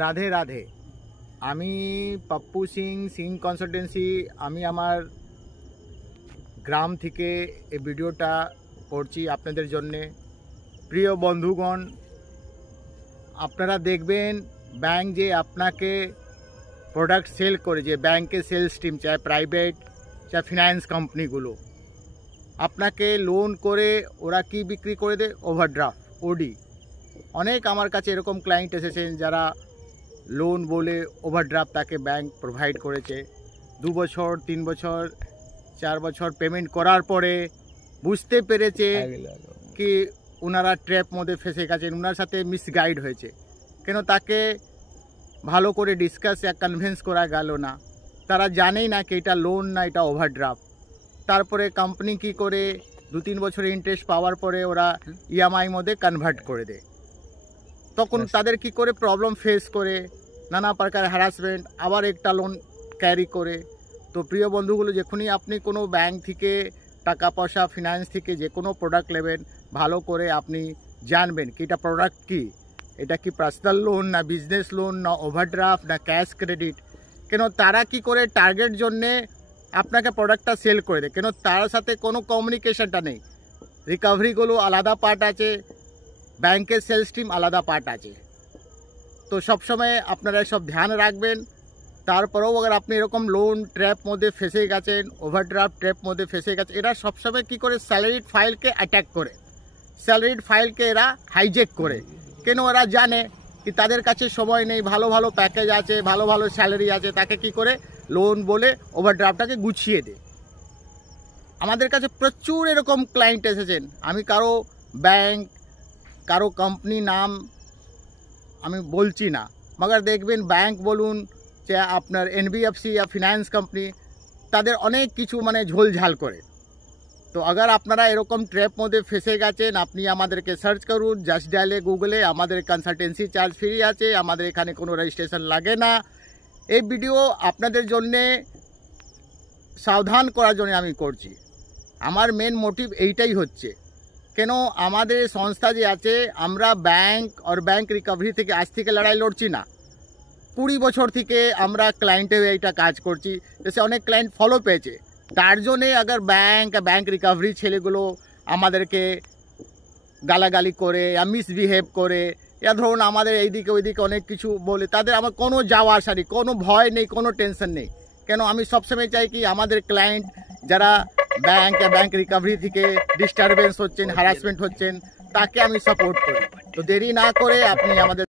রাধে রাধে। আমি পাপ্পু সিং কনসালটেন্সি। আমি আমার গ্রাম থেকে এই ভিডিওটা করছি আপনাদের জন্যে। প্রিয় বন্ধুগণ, আপনারা দেখবেন ব্যাংক যে আপনাকে প্রোডাক্ট সেল করে, যে ব্যাংকের সেলস টিম, চাहे প্রাইভেট চাहे ফিনান্স কোম্পানিগুলো, আপনাকে লোন করে ওরা কি বিক্রি করে দেয়? ওভারড্রাফট, ওডি। অনেক আমার কাছে এরকম ক্লায়েন্ট এসেছেন যারা লোন বলে ওভারড্রাফট তাকে ব্যাংক প্রোভাইড করেছে। 2 বছর 3 বছর 4 বছর পেমেন্ট করার পরে বুঝতে পেরেছে কি ওনারা ট্র্যাপ মধ্যে ফেসে গেছেন, ওনার সাথে মিসগাইড হয়েছে। কেন তাকে ভালো করে ডিসকাস या কনভিন্স করা গেল না। তারা জানেই না কি এটা লোন না, এটা ওভারড্রাফট। তারপরে কোম্পানি কি করে 2-3 বছরের ইন্টারেস্ট পাওয়ার পরে ওরা ইএমআই মধ্যে কনভার্ট করে দেয়। তখন তাদের কি করে প্রবলেম ফেস করে, নানা প্রকার হ্যারাসমেন্ট, আবার একটা লোন ক্যারি করে। তো প্রিয় বন্ধুগুলো, যখনই আপনি কোনো ব্যাংক থেকে টাকা পয়সা, ফিনান্স থেকে যে কোনো প্রোডাক্ট নেবেন, ভালো করে আপনি জানবেন কি এটা প্রোডাক্ট কি, এটা কি পার্সোনাল লোন না বিজনেস লোন না ওভারড্রাফট না ক্যাশ ক্রেডিট। কেন তারা কি করে টার্গেট জন্যে আপনাকে প্রোডাক্টটা সেল করে দেয়, কেন তার সাথে কোনো কমিউনিকেশনটা নেই। রিকভারিগুলো আলাদা পার্ট আছে, ব্যাংকের সেলস টিম আলাদা পার্ট আছে। তো সবসময় আপনারা সব ধ্যান রাখবেন। তারপরেও আবার আপনি এরকম লোন ট্র্যাপ মধ্যে ফেসে গেছেন, ওভারড্রাফট ট্র্যাপ মধ্যে ফেসে গেছে, এরা সবসময় কি করে স্যালারিড ফাইলকে অ্যাটাক করে, স্যালারিড ফাইলকে এরা হাইজেক করে। কেন এরা জানে কি তাদের কাছে সময় নেই, ভালো ভালো প্যাকেজ আছে, ভালো ভালো স্যালারি আছে, তাকে কি করে লোন বলে ওভারড্রাফটটাকে গুছিয়ে দেয়। আমাদের কাছে প্রচুর এরকম ক্লায়েন্ট এসেছেন। আমি কারো ব্যাংক, কারো কোম্পানি নাম আমি বলছি না, মগর দেখবেন ব্যাংক বলুন চাहे আপনার এনবিএফসি या ফিনান্স কোম্পানি, তাদের অনেক কিছু মানে ঝোলঝাল করে। তো আগার আপনারা এরকম ট্র্যাপ মধ্যে ফেসে গেছেন, আপনি আমাদেরকে সার্চ করুন, জাস্ট ডায়ালে গুগলে। আমাদের কনসালটেন্সি চার্জ ফ্রি আছে, আমাদের এখানে কোনো রেজিস্ট্রেশন লাগে না। এই ভিডিও আপনাদের জন্যে সাবধান করার জন্য আমি করছি। আমার মেন মোটিভ এইটাই হচ্ছে, কেন আমাদের সংস্থা যে আছে, আমরা ব্যাংক আর ব্যাংক রিকভারি থেকে আজ থেকে লড়াই লড়ছি না। 20 বছর থেকে আমরা ক্লায়েন্টের এইটা কাজ করছি। এসে অনেক ক্লায়েন্ট ফলো পেয়েছে। তার জন্যে আগার ব্যাংক রিকভারি ছেলেগুলো আমাদেরকে গালাগালি করে या মিসবিহেভ করে, या ধরুন আমাদের এইদিকে ওইদিকে অনেক কিছু বলে, তাদের আমার কোনো যাওয়া আসা নেই, কোনো ভয় নেই, কোনো টেনশন নেই। কেন আমি সবসময় চাই কি আমাদের ক্লায়েন্ট যারা ব্যাংক রিকভারি থেকে ডিস্টারবেন্স হচ্ছেন, হ্যারাসমেন্ট হচ্ছেন, তাকে আমি সাপোর্ট করি। তো দেরি না করে আপনি আমাদের